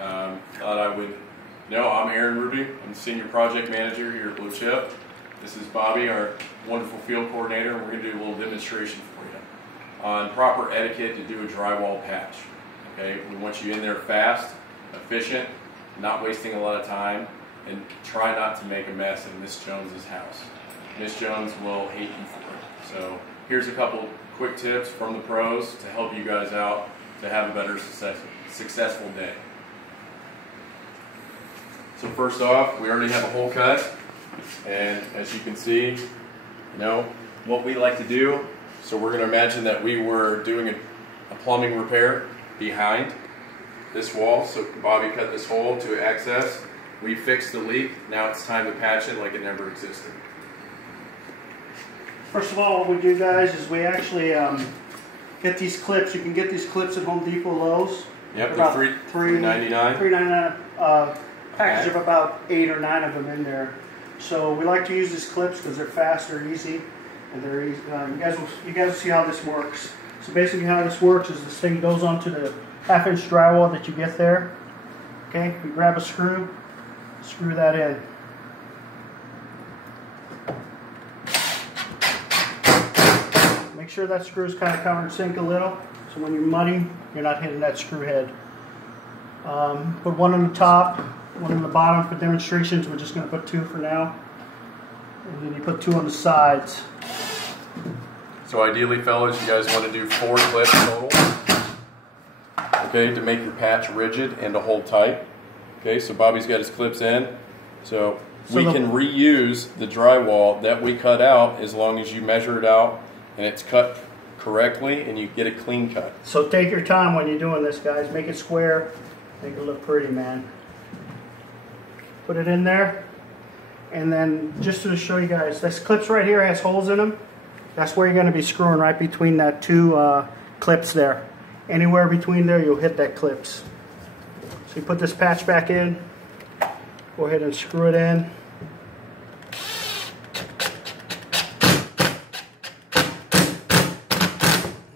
Thought I would. I'm Aaron Ruby. I'm the Senior Project Manager here at Blue Chip. This is Bobby, our wonderful field coordinator, and we're going to do a little demonstration for you on proper etiquette to do a drywall patch. Okay, we want you in there fast, efficient, not wasting a lot of time, and try not to make a mess in Miss Jones's house. Miss Jones will hate you for it. So here's a couple quick tips from the pros to help you guys out to have a better successful day. So first off, we already have a hole cut, and as you can see, what we like to do, so we're going to imagine that we were doing a plumbing repair behind this wall. So Bobby cut this hole to access. We fixed the leak. Now it's time to patch it like it never existed. First of all, what we do, guys, is we actually get these clips. You can get these clips at Home Depot, Lowe's. Yep, they're $3.99. $3.99. Package of about 8 or 9 of them in there. So we like to use these clips because they're fast, they're easy, and they're easy. You guys will see how this works. So basically, how this works is this thing goes onto the 1/2-inch drywall that you get there. Okay, you grab a screw, screw that in. Make sure that screw is kind of countersink a little, so when you're mudding, you're not hitting that screw head. Put one on the top, one on the bottom for demonstrations. We're just going to put 2 for now. And then you put 2 on the sides. So ideally, fellas, you guys want to do 4 clips total. Okay, to make your patch rigid and to hold tight. Okay, so Bobby's got his clips in. So we can reuse the drywall that we cut out as long as you measure it out and it's cut correctly and you get a clean cut. So take your time when you're doing this, guys. Make it square. Make it look pretty, man. Put it in there. And then just to show you guys, this clips right here has holes in them. That's where you're going to be screwing, right between that 2 clips there. Anywhere between there, you'll hit that clips. So you put this patch back in. Go ahead and screw it in.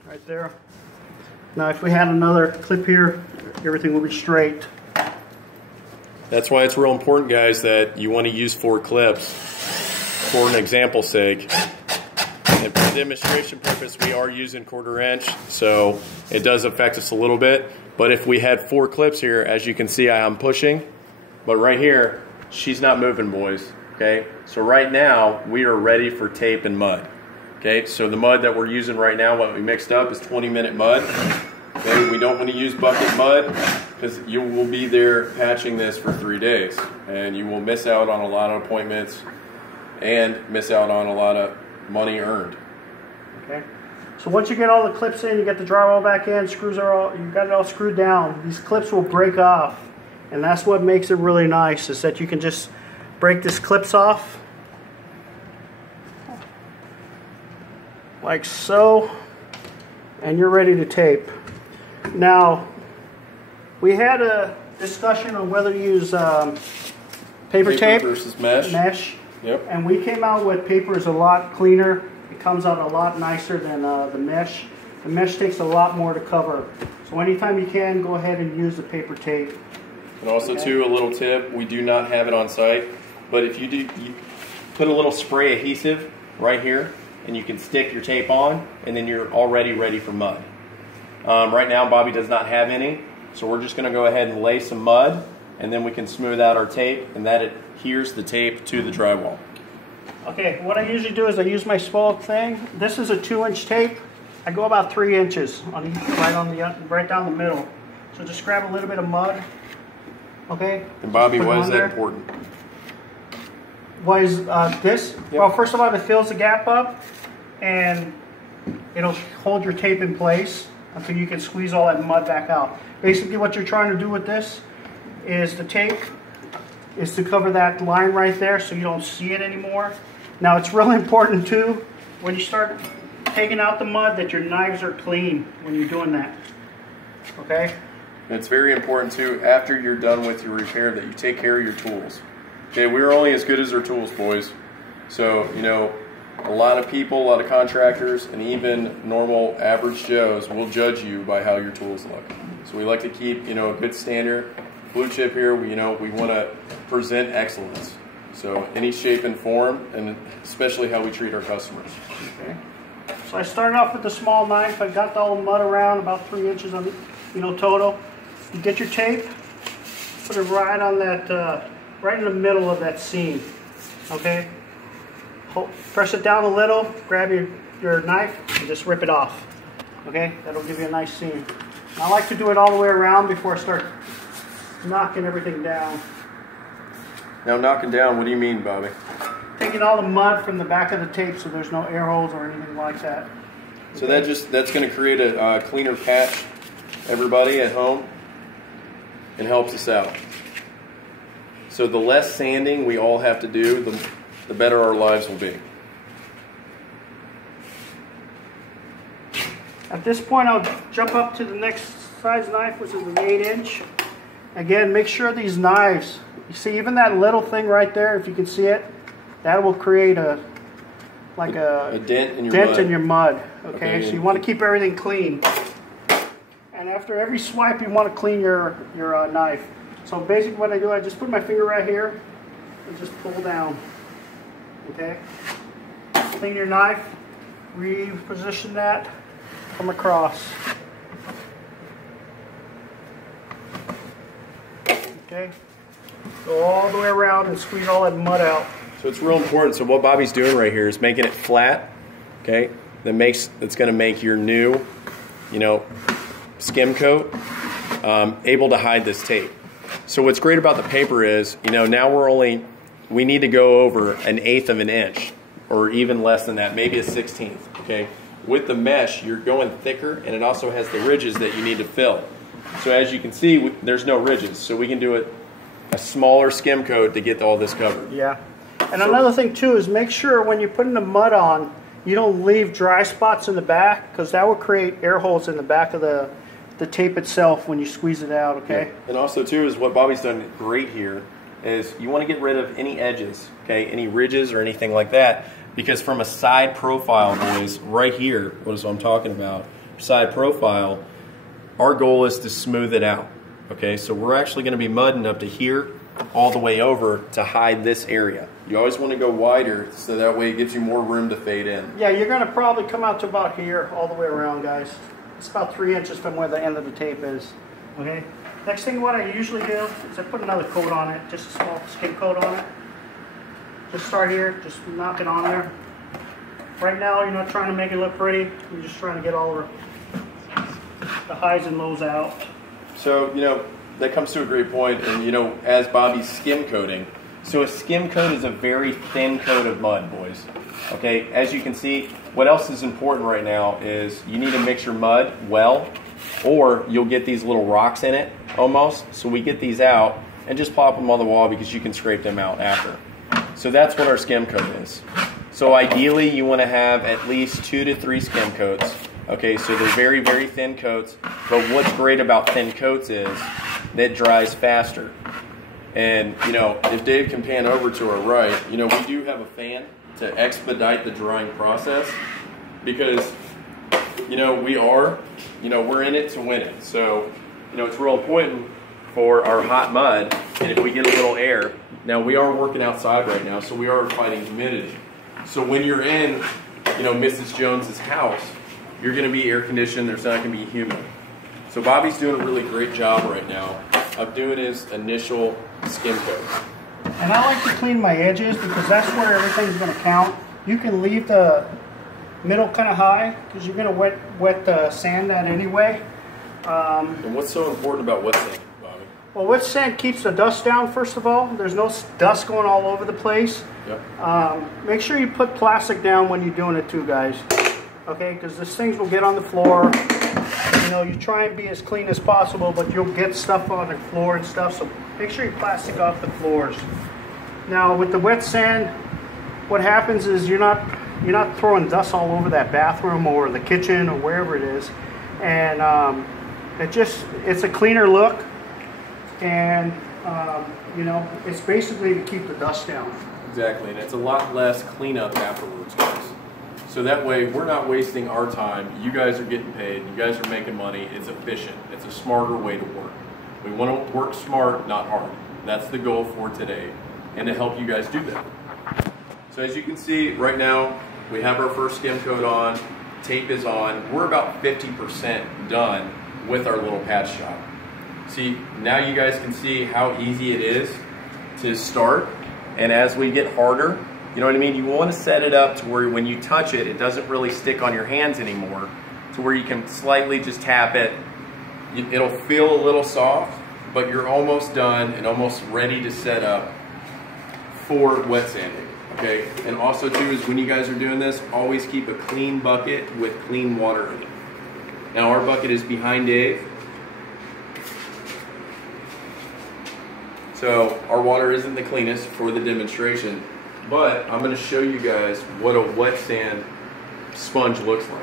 Right there. Now if we had another clip here, everything will be straight. That's why it's real important, guys, that you want to use 4 clips for an example's sake. And for the demonstration purpose, we are using 1/4 inch, so it does affect us a little bit. But if we had 4 clips here, as you can see, I'm pushing. But right here, she's not moving, boys. Okay, so right now, we are ready for tape and mud. Okay, so the mud that we're using right now, what we mixed up, is 20-minute mud. Okay, we don't want to use bucket mud because you will be there patching this for 3 days. And you will miss out on a lot of appointments and miss out on a lot of money earned. Okay, so once you get all the clips in, you get the drywall back in, screws are all, you've got it all screwed down. These clips will break off, and that's what makes it really nice, is that you can just break these clips off like so, and you're ready to tape. Now, we had a discussion on whether to use paper tape versus mesh. Yep. And we came out with paper is a lot cleaner. It comes out a lot nicer than the mesh. The mesh takes a lot more to cover. So anytime you can, go ahead and use the paper tape. And also, too, a little tip, we do not have it on site, but if you do, you put a little spray adhesive right here, and you can stick your tape on, and then you're already ready for mud. Right now, Bobby does not have any, so we're just going to go ahead and lay some mud, and then we can smooth out our tape, and that adheres the tape to the drywall. Okay, what I usually do is I use my spoke thing. This is a 2-inch tape. I go about 3 inches on each, right down the middle. So just grab a little bit of mud. Okay. And Bobby, why is that important? Why is this? Yep. Well, first of all, it fills the gap up, and it'll hold your tape in place until you can squeeze all that mud back out. Basically, what you're trying to do with this is the tape is to cover that line right there so you don't see it anymore. Now, it's really important too, when you start taking out the mud, that your knives are clean when you're doing that. Okay? And it's very important too, after you're done with your repair, that you take care of your tools. Okay, we're only as good as our tools, boys. So, a lot of people, a lot of contractors, and even normal average Joes will judge you by how your tools look. So we like to keep, a good standard Blue Chip here, we want to present excellence. So any shape and form, and especially how we treat our customers. Okay. So I started off with the small knife. I got all the mud around, about 3 inches on, total. You get your tape, put it right on that, right in the middle of that seam. Okay. Press it down a little. Grab your knife and just rip it off. Okay. That'll give you a nice seam. And I like to do it all the way around before I start knocking everything down. Now knocking down, what do you mean, Bobby? Taking all the mud from the back of the tape so there's no air holes or anything like that. So that's going to create a cleaner patch, everybody at home, and helps us out. So the less sanding we all have to do, the better our lives will be. At this point, I'll jump up to the next size knife, which is an 8-inch. Again, make sure these knives, you see even that little thing right there, if you can see it, that will create a dent in your mud. Okay, so you want to keep everything clean. And after every swipe, you want to clean your knife. So basically what I do, I just put my finger right here and just pull down. Okay, clean your knife, reposition that, come across. Okay, go all the way around and squeeze all that mud out. So it's real important. So what Bobby's doing right here is making it flat. Okay, that's going to make your new, skim coat able to hide this tape. So what's great about the paper is, now we need to go over 1/8 of an inch, or even less than that, maybe a 1/16. Okay, with the mesh, you're going thicker, and it also has the ridges that you need to fill. So as you can see, there's no ridges, so we can do a smaller skim coat to get all this covered. Yeah, and another thing too is make sure when you're putting the mud on, you don't leave dry spots in the back, because that will create air holes in the back of the tape itself when you squeeze it out. Okay. Yeah. And also too is what Bobby's done great here is you want to get rid of any edges, okay, any ridges or anything like that, because from a side profile, boys, right here, what is what I'm talking about, side profile, our goal is to smooth it out. Okay, so we're actually going to be mudding up to here all the way over to hide this area. You always want to go wider so that way it gives you more room to fade in. Yeah, you're going to probably come out to about here all the way around, guys. It's about 3 inches from where the end of the tape is. Okay. Next thing what I usually do is I put another coat on it, just a small skim coat on it. Just start here, just knock it on there. Right now you're not trying to make it look pretty, you're just trying to get all the highs and lows out. So, that comes to a great point, and as Bobby's skim coating, so a skim coat is a very thin coat of mud, boys. Okay, as you can see, what else is important right now is you need to mix your mud well, or you'll get these little rocks in it almost. So we get these out and just pop them on the wall because you can scrape them out after. So that's what our skim coat is. So ideally you want to have at least 2 to 3 skim coats. Okay, so they're very, very thin coats, but what's great about thin coats is that dries faster. And, if Dave can pan over to our right, we do have a fan to expedite the drying process because, we're in it to win it. So, it's real important for our hot mud, and if we get a little air, now we are working outside right now, so we are fighting humidity. So when you're in, Mrs. Jones's house, you're going to be air conditioned, there's not going to be humid. So Bobby's doing a really great job right now of doing his initial skim coat. And I like to clean my edges because that's where everything's going to count. You can leave the middle kind of high because you're going to wet sand that anyway. And what's so important about wet sand, Bobby? Well, wet sand keeps the dust down, first of all. There's no dust going all over the place. Yep. Make sure you put plastic down when you're doing it too, guys. Okay, because these things will get on the floor. You try and be as clean as possible, but you'll get stuff on the floor and stuff, so make sure you plastic off the floors. Now, with the wet sand, what happens is you're not throwing dust all over that bathroom or the kitchen or wherever it is, and it's a cleaner look, and it's basically to keep the dust down. Exactly, and it's a lot less cleanup afterwards, guys. So that way, we're not wasting our time. You guys are getting paid. You guys are making money. It's efficient. It's a smarter way to work. We want to work smart, not hard. That's the goal for today, and to help you guys do that. So as you can see right now, we have our first skim coat on, tape is on. We're about 50% done with our little patch job. See, now you guys can see how easy it is to start, and as we get harder, you know what I mean? You want to set it up to where when you touch it, it doesn't really stick on your hands anymore, to where you can slightly just tap it. It'll feel a little soft, but you're almost done and almost ready to set up for wet sanding, okay? And also too is when you guys are doing this, always keep a clean bucket with clean water in it. Now our bucket is behind Dave. So our water isn't the cleanest for the demonstration, but I'm gonna show you guys what a wet sand sponge looks like.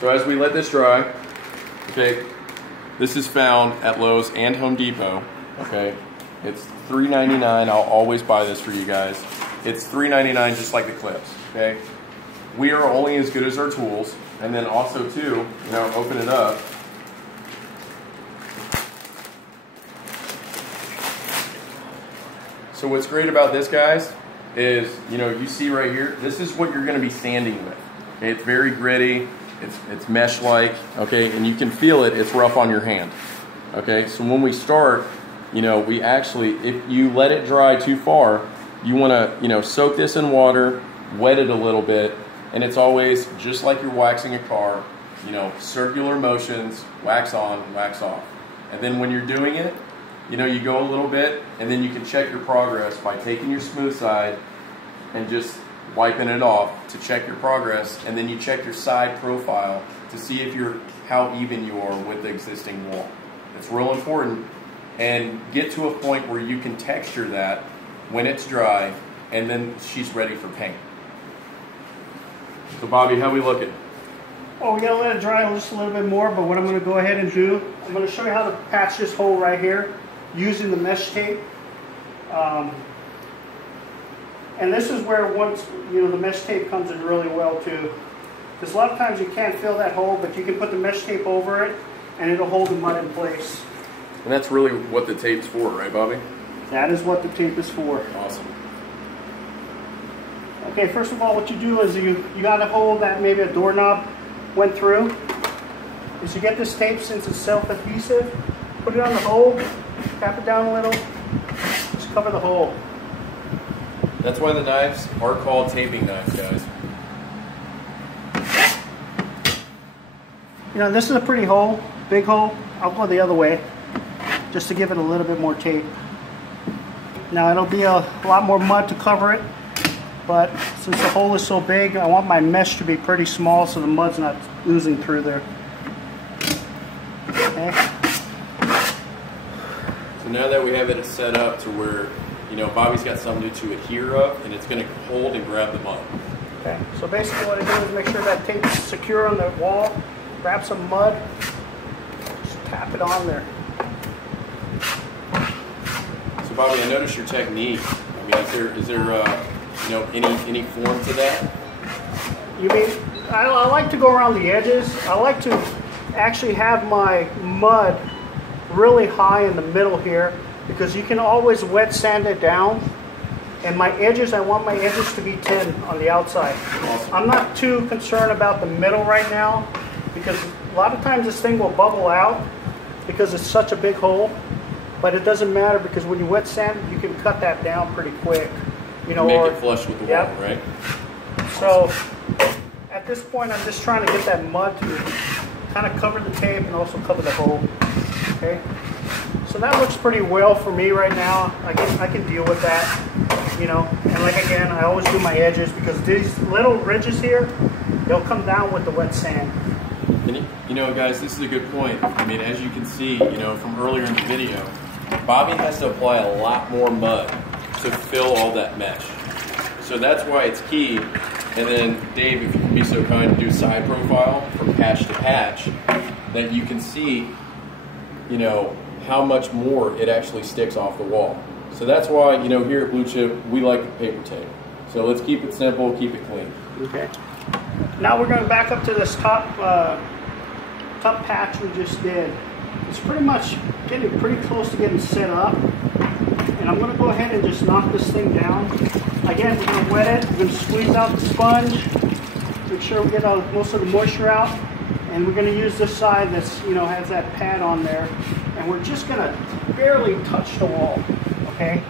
So as we let this dry, okay, this is found at Lowe's and Home Depot, okay? It's $3.99, I'll always buy this for you guys. It's $3.99 just like the clips, okay? We are only as good as our tools, and then also too, you know, open it up. So what's great about this, guys, is, you know, you see right here, this is what you're gonna be sanding with. Okay? It's very gritty. It's mesh-like, okay, and you can feel it, it's rough on your hand, okay? So when we start, you know, we actually, if you let it dry too far, you wanna, you know, soak this in water, wet it a little bit, and it's always just like you're waxing a car, you know, circular motions, wax on, wax off. And then when you're doing it, you know, you go a little bit, and then you can check your progress by taking your smooth side and just wiping it off to check your progress, and then you check your side profile to see if how even you are with the existing wall. It's real important, and get to a point where you can texture that when it's dry, and then she's ready for paint. So Bobby, how we looking? Oh, we gotta let it dry just a little bit more, but what I'm gonna go ahead and do, I'm gonna show you how to patch this hole right here using the mesh tape. And this is where once, you know, the mesh tape comes in really well too. Because a lot of times you can't fill that hole, but you can put the mesh tape over it and it'll hold the mud in place. And that's really what the tape's for, right, Bobby? That is what the tape is for. Awesome. Okay, first of all, what you do is you got a hole that maybe a doorknob went through. Is you get this tape, since it's self-adhesive, put it on the hole, tap it down a little, just cover the hole. That's why the knives are called taping knives, guys. You know, this is a pretty hole, big hole. I'll go the other way, just to give it a little bit more tape. Now it'll be a lot more mud to cover it, but since the hole is so big, I want my mesh to be pretty small so the mud's not oozing through there. Okay. So now that we have it set up to where, you know, Bobby's got something to adhere up, and it's going to hold and grab the mud. Okay, so basically what I do is make sure that tape's secure on the wall, grab some mud, just tap it on there. So Bobby, I noticed your technique. I mean, is there you know, any form to that? You mean, I like to go around the edges. I like to actually have my mud really high in the middle here, because you can always wet sand it down. And my edges, I want my edges to be 10 on the outside. Awesome. I'm not too concerned about the middle right now, because a lot of times this thing will bubble out because it's such a big hole. But it doesn't matter, because when you wet sand, you can cut that down pretty quick. You know, make it flush with the wall, yep. Right? So at this point, I'm just trying to get that mud to kind of cover the tape and also cover the hole. Okay. So that looks pretty well for me right now. I can deal with that, you know. And like again, I always do my edges, because these little ridges here, they'll come down with the wet sand. And you know, guys, this is a good point. I mean, as you can see, you know, from earlier in the video, Bobby has to apply a lot more mud to fill all that mesh. So that's why it's key. And then Dave, if you can be so kind to do side profile from patch to patch, that you can see, you know, how much more it actually sticks off the wall. So that's why, you know, here at Blue Chip, we like paper tape. So let's keep it simple, keep it clean. Okay. Now we're going to back up to this top patch we just did. It's pretty much getting pretty close to getting set up. And I'm going to go ahead and just knock this thing down. Again, we're going to wet it. We're going to squeeze out the sponge. Make sure we get most of the moisture out. And we're going to use this side that's, you know, has that pad on there. And we're just going to barely touch the wall. Okay?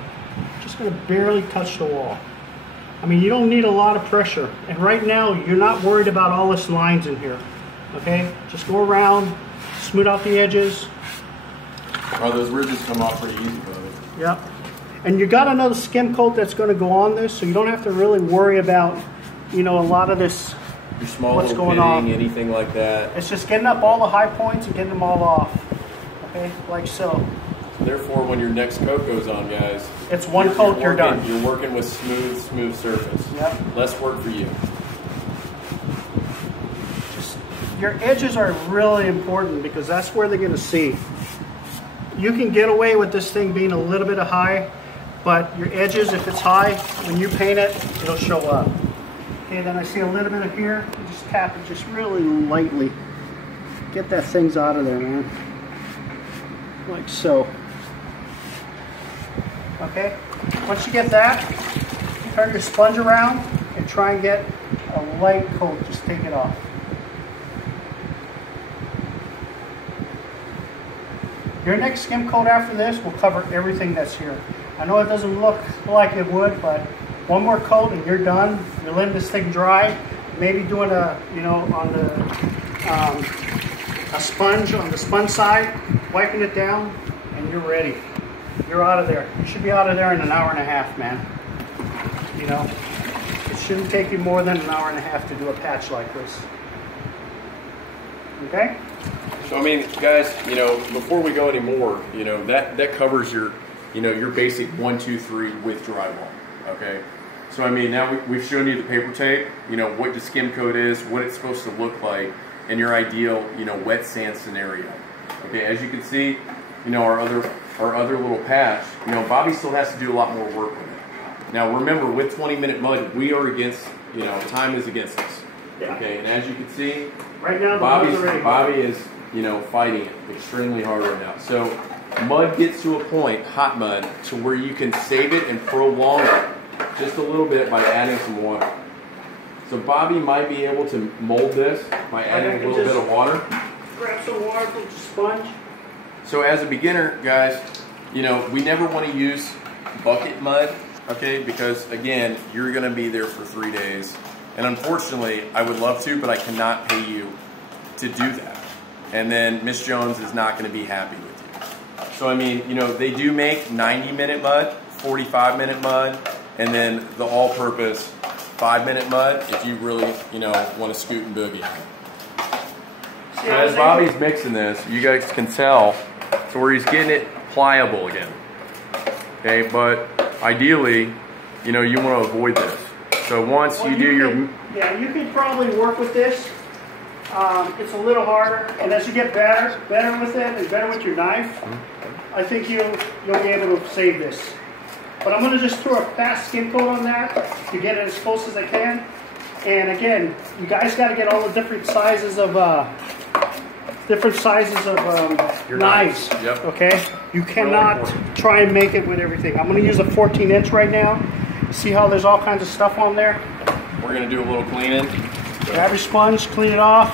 Just going to barely touch the wall. I mean, you don't need a lot of pressure. And right now, you're not worried about all this lines in here. Okay? Just go around, smooth out the edges. Oh, those ridges come off pretty easy, brother. Yep. And you got another skim coat that's going to go on this, so you don't have to really worry about, you know, a lot of this. Your small what's little going pitting, on. anything like that. It's just getting up all the high points and getting them all off. Okay, like so. Therefore, when your next coat goes on, guys, it's one coat, you're done. You're working with smooth surface. Yep. Less work for you. Just your edges are really important because that's where they're going to see. You can get away with this thing being a little bit high, but your edges, if it's high, when you paint it, it'll show up. Okay, then I see a little bit of here. You just tap it just really lightly. Get that things out of there, man. Like so. Okay, once you get that, turn your sponge around and try and get a light coat. Just take it off. Your next skim coat after this will cover everything that's here. I know it doesn't look like it would, but one more coat and you're done. You're letting this thing dry. Maybe doing a, you know, on the a sponge on the sponge side, wiping it down, and you're ready. You're out of there. You should be out of there in an hour and a half, man. You know, it shouldn't take you more than an hour and a half to do a patch like this. Okay? So I mean, guys, you know, before we go any more, you know, that covers your, you know, your basic 1, 2, 3 with drywall. Okay. So I mean, now we've shown you the paper tape, you know, what the skim coat is, what it's supposed to look like, and your ideal, you know, wet sand scenario. Okay. As you can see, you know, our other little patch, you know, Bobby still has to do a lot more work with it. Now remember, with 20-minute mud, we are against, you know, time is against us. Yeah. Okay. And as you can see, right now, Bobby is, you know, fighting it extremely hard right now. So mud gets to a point, hot mud, to where you can save it and prolong it just a little bit by adding some water. So Bobby might be able to mold this by adding a little bit of water. Grab some water from the sponge. So as a beginner, guys, you know, we never want to use bucket mud, okay, because again, you're going to be there for 3 days. And unfortunately, I would love to, but I cannot pay you to do that. And then Miss Jones is not going to be happy with you. So I mean, you know, they do make 90-minute mud, 45-minute mud, and then the all-purpose 5-minute mud if you really, you know, want to scoot and boogie. So as Bobby's mixing this, you guys can tell, so where he's getting it pliable again. Okay, but ideally, you know, you want to avoid this. So once you do your... Yeah, you could probably work with this. It's a little harder, and as you get better with it and better with your knife, I think you'll be able to save this. But I'm going to just throw a fast skim coat on that to get it as close as I can. And again, you guys got to get all the different sizes of knives. Yep. Okay, you cannot try and make it with everything. I'm going to use a 14-inch right now. See how there's all kinds of stuff on there. We're going to do a little cleaning. Grab your sponge, clean it off,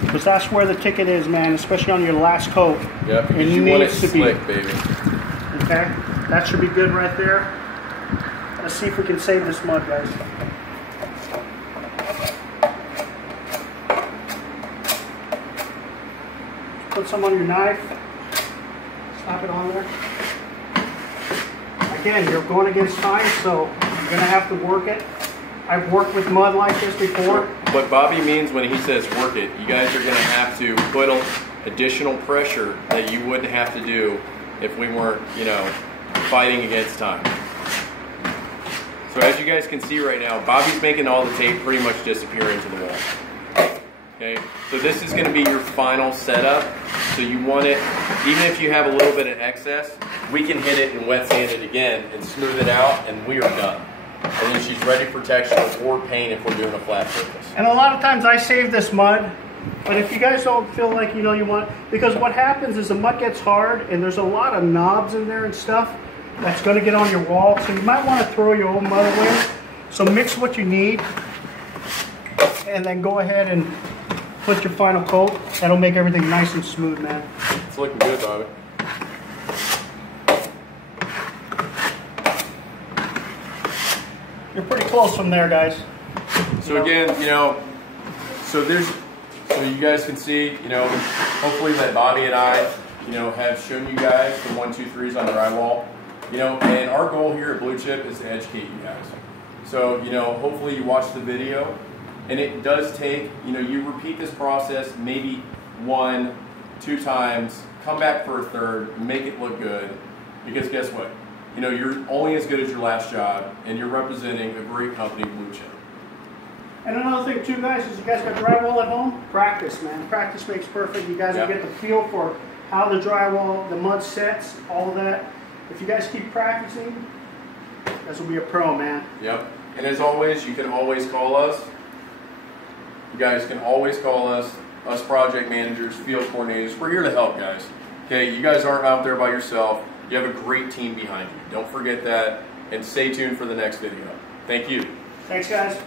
because that's where the ticket is, man, especially on your last coat. Yep, because you want it slick, baby. Okay, that should be good right there. Let's see if we can save this mud, guys. Put some on your knife. Slap it on there. Again, you're going against time, so you're going to have to work it. I've worked with mud like this before. What Bobby means when he says work it, you guys are going to have to put additional pressure that you wouldn't have to do if we weren't, you know, fighting against time. So as you guys can see right now, Bobby's making all the tape pretty much disappear into the wall. Okay, so this is going to be your final setup. So you want it, even if you have a little bit of excess, we can hit it and wet sand it again and smooth it out, and we are done. and then she's ready for texture or paint if we're doing a flat surface. And a lot of times I save this mud, but if you guys don't feel like you want, because what happens is the mud gets hard and there's a lot of knobs in there and stuff that's going to get on your wall, so you might want to throw your old mud away. So mix what you need and then go ahead and put your final coat. That'll make everything nice and smooth, man. It's looking good, Bobby. You're pretty close from there, guys. So again, so you guys can see, hopefully that Bobby and I, have shown you guys the 1, 2, 3s on drywall. And our goal here at Blue Chip is to educate you guys. So, hopefully you watch the video, and it does take, you repeat this process maybe 1, 2 times, come back for a third, make it look good, because guess what? You're only as good as your last job, and you're representing a great company, Blue Chip. And another thing too, guys, is you guys got drywall at home? Practice, man. Practice makes perfect. You guys will get the feel for how the drywall, the mud sets, all of that. If you guys keep practicing, you guys will be a pro, man. Yep. And as always, you can always call us. You guys can always call us project managers, field coordinators. We're here to help, guys. Okay, you guys aren't out there by yourself. You have a great team behind you. Don't forget that, and stay tuned for the next video. Thank you. Thanks, guys.